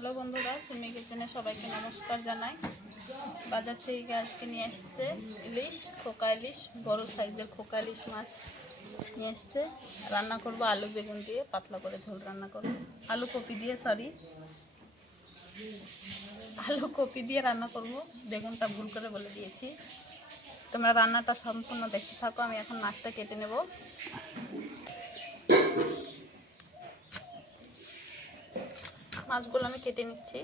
Hello বন্ধুরা, সুমি কিচেনে সবাইকে নমস্কার জানাই। বাজার থেকে আজকে নিয়ে এসছে ইলিশ, খোকা ইলিশ, বড় সাইজের খোকা ইলিশ মাছ নিয়ে এসছে। রান্না করব আলু বেগুন দিয়ে, পাতলা করে ঝোল রান্না করব। আলু কপি দিয়ে রান্না করব। বেগুনটা ভুল করে বলে দিয়েছি। তোমরা রান্নাটা সম্পূর্ণ দেখতে থাকো। আমি এখন মাছটা কেটে নেব। মাছগুলো আমি কেটে নিচ্ছি।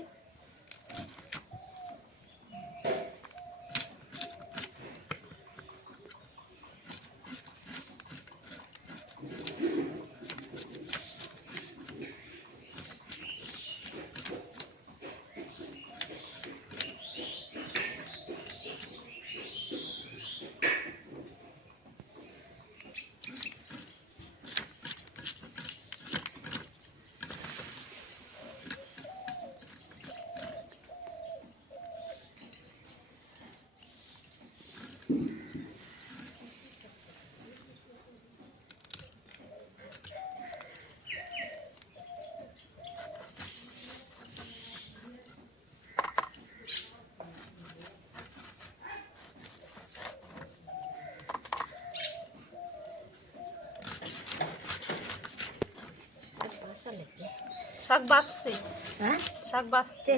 শাক বাছছি, হ্যাঁ শাক বাছতে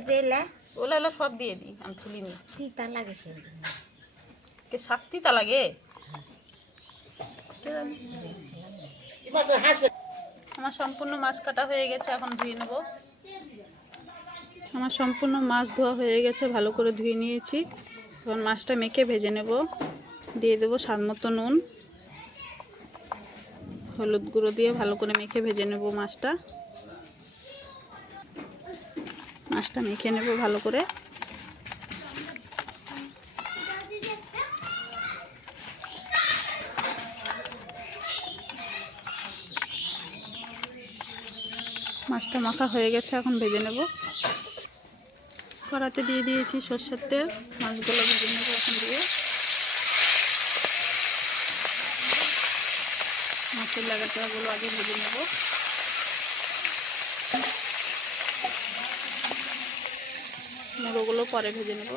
ওলা ওলা সব দিয়ে দিই, আমি তুলিনি। তিতা লাগে কে শাক তিতা লাগে? আমার সম্পূর্ণ মাছ কাটা হয়ে গেছে, এখন ধুয়ে নেব। আমার সম্পূর্ণ মাছ ধোয়া হয়ে গেছে, ভালো করে ধুয়ে নিয়েছি। এখন মাছটা মেখে ভেজে নেব। দিয়ে দেবো স্বাদ মতো নুন, হলুদ গুঁড়ো দিয়ে ভালো করে মেখে ভেজে নেব মাছটা। মাছটা মেখে নেব ভালো করে। মাছটা মাখা হয়ে গেছে, এখন ভেজে নেব। কড়াতে দিয়ে দিয়েছি সরষের তেল, মাছগুলো ভেজে নেব এখন দিয়ে। মাছের লাগাটাগুলো আগে ভেজে নেব। মুড়োগুলো পরে ভেজে নেব।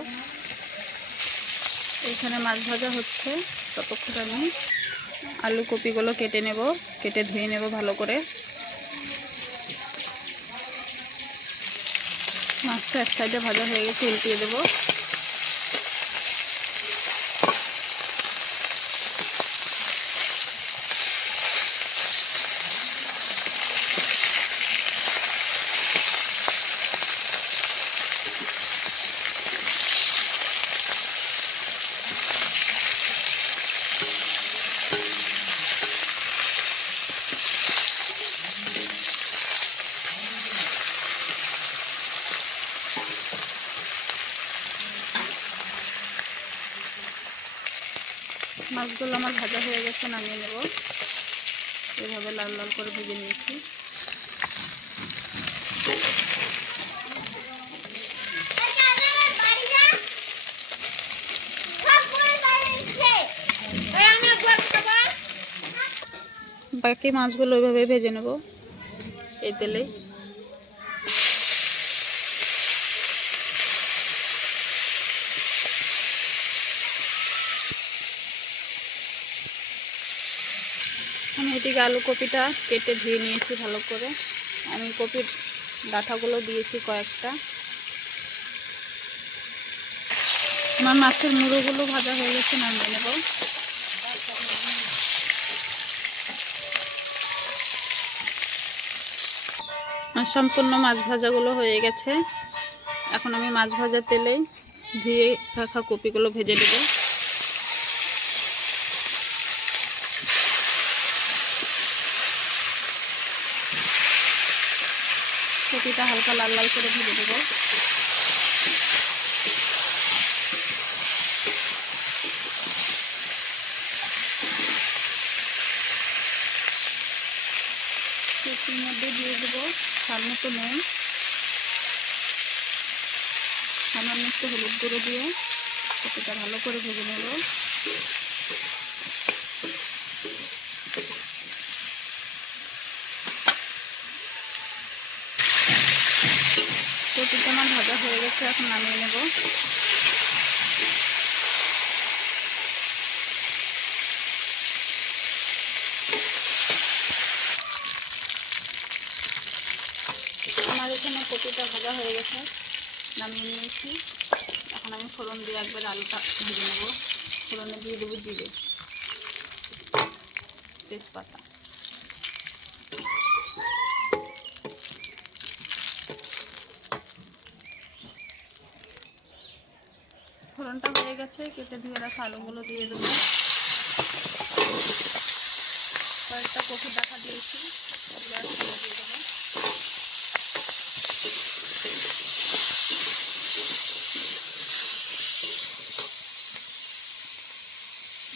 এইখানে মাছ ভাজা হচ্ছে, ততক্ষণ আমি আলু কপিগুলো কেটে নেব, কেটে ধুয়ে নেব ভালো করে। মাছটা এক সাইডে ভাজা হয়ে গেছে, উল্টিয়ে দেব। মাছগুলো আমার ভাজা হয়ে গেছে, নামিয়ে নেব। এভাবে লাল লাল করে ভেজে নিয়েছি। বাকি মাছগুলো ওইভাবে ভেজে নেব এই তেলেই। আমি এদিকে আলু কপিটা কেটে ধুয়ে নিয়েছি ভালো করে। আমি কপির ডাঁটাগুলো দিয়েছি কয়েকটা। আমার মাছের মুড়োগুলো ভাজা হয়ে গেছে, নামিয়ে নেব। সম্পূর্ণ মাছ ভাজাগুলো হয়ে গেছে, এখন আমি মাছ ভাজা তেলে ধুয়ে রাখা কপিগুলো ভেজে দেব। কপিটা হালকা লাল লাল করে ভেজে দেব। কপির মধ্যে দিয়ে দেবো স্বাদ মতো নুন, সামান্য একটু হলুদ গুঁড়ো দিয়ে কপিটা ভালো করে ভেজে নেব। কপিটা আমার ভাজা হয়ে গেছে, এখন নামিয়ে নেব। আমার এখানে কপিটা ভাজা হয়ে গেছে, নামিয়ে নিয়েছি। এখন আমি ফোড়ন দিয়ে একবার আলুটা ভেজে নেব। ফোড়নে দিয়ে দেবো জিরে, তেজপাতা, ফোড়নটা হয়ে গেছে, কেটে ধুয়ে রাখা আলুগুলো দিয়ে দেবো। কয়েকটা কপি ডাকা দিয়েছি, দিয়ে দেবো।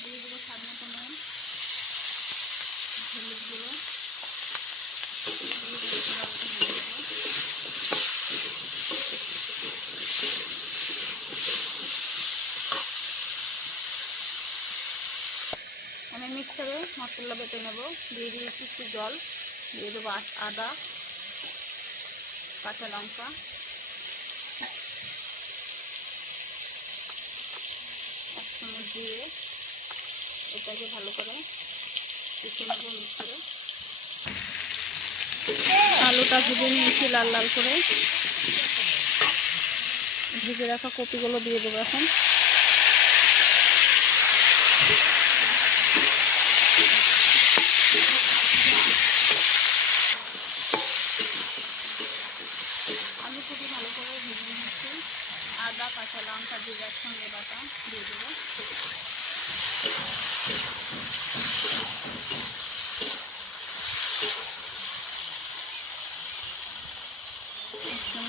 দিয়ে দেবো স্বাদ মতো নুন, হলুদ গুঁড়ো, আমি মিক্সারে মশলা বেটে নেব। দিয়ে দিয়েছি একটু জল, দিয়ে দেবো আদা, কাঁচা লঙ্কা, এক চামচ দিয়ে এটাকে ভালো করে পিষে নেব মিক্সারে। আলুটা ভেজে নিয়েছি লাল লাল করে, ভেজে রাখা কপিগুলো দিয়ে দেবো এখন। আলু কপি ভালো করে ভেজে নিয়েছি, আদা কাঁচা লঙ্কা দিয়ে একসঙ্গে বাটা দিয়ে দেবো।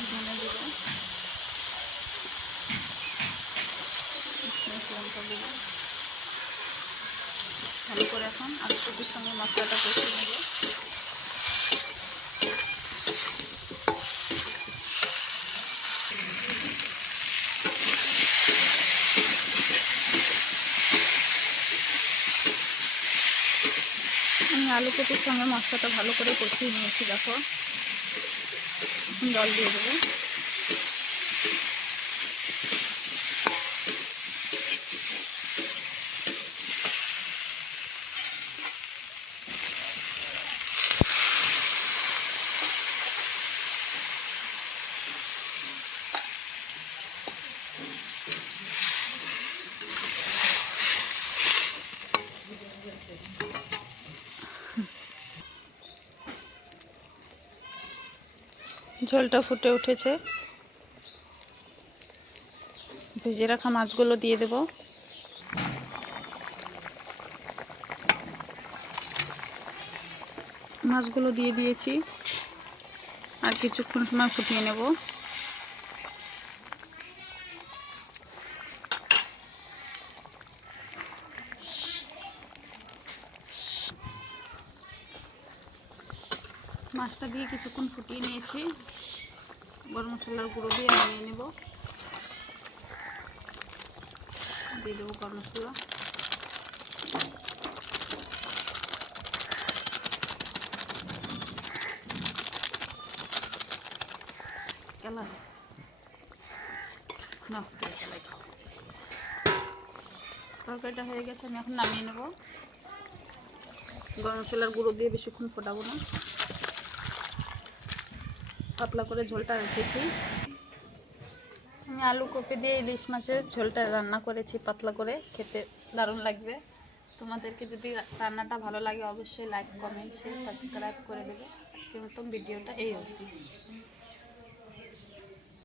ধনে দেবো, লঙ্কা দেবো। ভালো করে এখন আলু কপির সঙ্গে মশলাটা কষিয়ে নেব। আমি আলু কপির সঙ্গে মশলাটা ভালো করে কষিয়ে নিয়েছি, দেখো। জল দিয়ে দেবো। ঝোলটা ফুটে উঠেছে, ভেজে রাখা মাছগুলো দিয়ে দেব। মাছগুলো দিয়ে দিয়েছি, আর কিছুক্ষণ সময় ফুটিয়ে নেব। মাছটা দিয়ে কিছুক্ষণ ফুটিয়ে নিয়েছি, গরম মশলার গুঁড়ো দিয়ে নামিয়ে নেব। দিয়ে দেবো গরম মশলা, তরকারিটা হয়ে গেছে, আমি এখন নামিয়ে নেব। গরম মশলার গুঁড়ো দিয়ে বেশিক্ষণ ফোটাবো না, পাতলা করে ঝোলটা রেখেছি। আমি আলু কপি দিয়ে ইলিশ মাছের ঝোলটা রান্না করেছি পাতলা করে, খেতে দারুণ লাগবে। তোমাদেরকে যদি রান্নাটা ভালো লাগে অবশ্যই লাইক কমেন্ট শেয়ার সাবস্ক্রাইব করে দেবে। আজকের মতন ভিডিওটা এই অবধি।